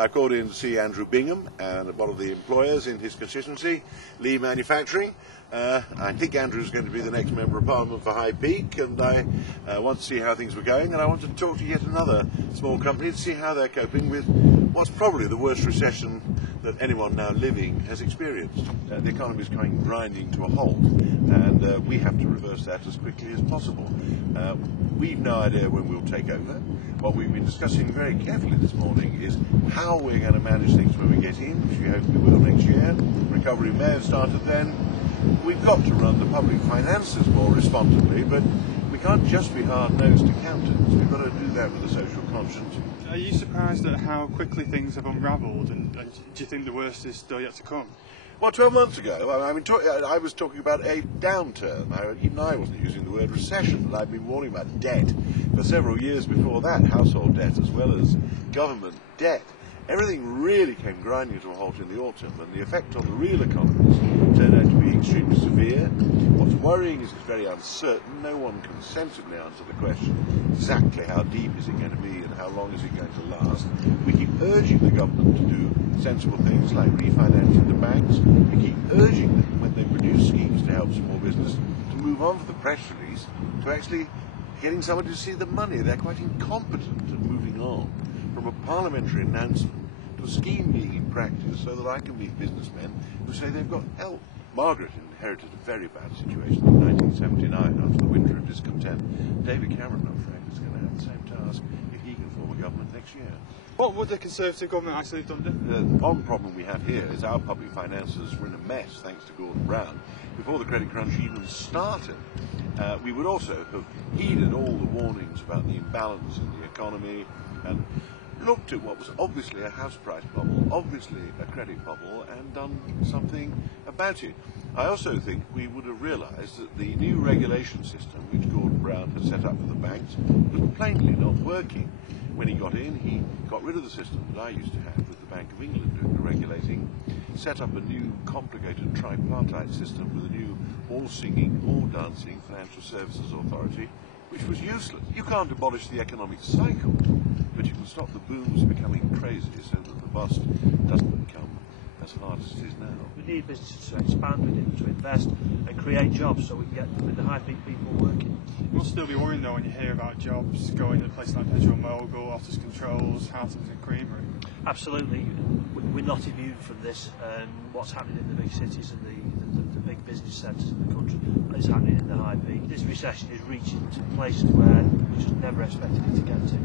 I called in to see Andrew Bingham and one of the employers in his constituency, Lee Manufacturing. I think Andrew's going to be the next Member of Parliament for High Peak, and I want to see how things were going, and I want to talk to yet another small company to see how they're coping with what's probably the worst recession that anyone now living has experienced. The economy is coming grinding to a halt, and we have to reverse that as quickly as possible. We've no idea when we'll take over. What we've been discussing very carefully this morning is how we're going to manage things when we get in, which we hope we will next year. Recovery may have started then. We've got to run the public finances more responsibly, but we can't just be hard-nosed accountants. We've got to do that with a social conscience. Are you surprised at how quickly things have unravelled, and do you think the worst is still yet to come? Well, 12 months ago, I was talking about a downturn. Even I wasn't using the word recession, and I've been warning about debt for several years before that, household debt as well as government debt. Everything really came grinding to a halt in the autumn, and the effect on the real economies turned out to be extremely severe. What's worrying is it's very uncertain. No one can sensibly answer the question exactly how deep is it going to be and how long is it going to last. We keep urging the government to do sensible things like refinancing the banks. We keep urging them, when they produce schemes to help small business, to move on from the press release to actually getting somebody to see the money. They're quite incompetent at moving on from a parliamentary announcement to a scheme being in practice, so that I can meet businessmen who say they've got help. Margaret inherited a very bad situation in 1979 after the winter of discontent. David Cameron, I'm afraid, is going to have the same task if he can form a government next year. What would the Conservative government actually have done differently? The one problem we have here is our public finances were in a mess thanks to Gordon Brown before the credit crunch even started. We would also have heeded all the warnings about the imbalance in the economy and looked at what was obviously a house price bubble, obviously a credit bubble, and done something about it. I also think we would have realised that the new regulation system which Gordon Brown had set up for the banks was plainly not working. When he got in, he got rid of the system that I used to have with the Bank of England doing the regulating, set up a new complicated tripartite system with a new all-singing, all-dancing financial services authority, which was useless. You can't abolish the economic cycle, but you can stop the booms becoming crazy so that the bust doesn't become as hard as it is now. We need businesses to expand, we need to invest and create jobs so we can get the high peak people working. You must still be worrying though when you hear about jobs going to places like Petrol Mogul, Office Controls, Hartons and Creamery. Absolutely, we're not immune from this. What's happening in the big cities and the big business centres in the country is happening in the high peak. This recession is reaching to places where we just never expected it to get to.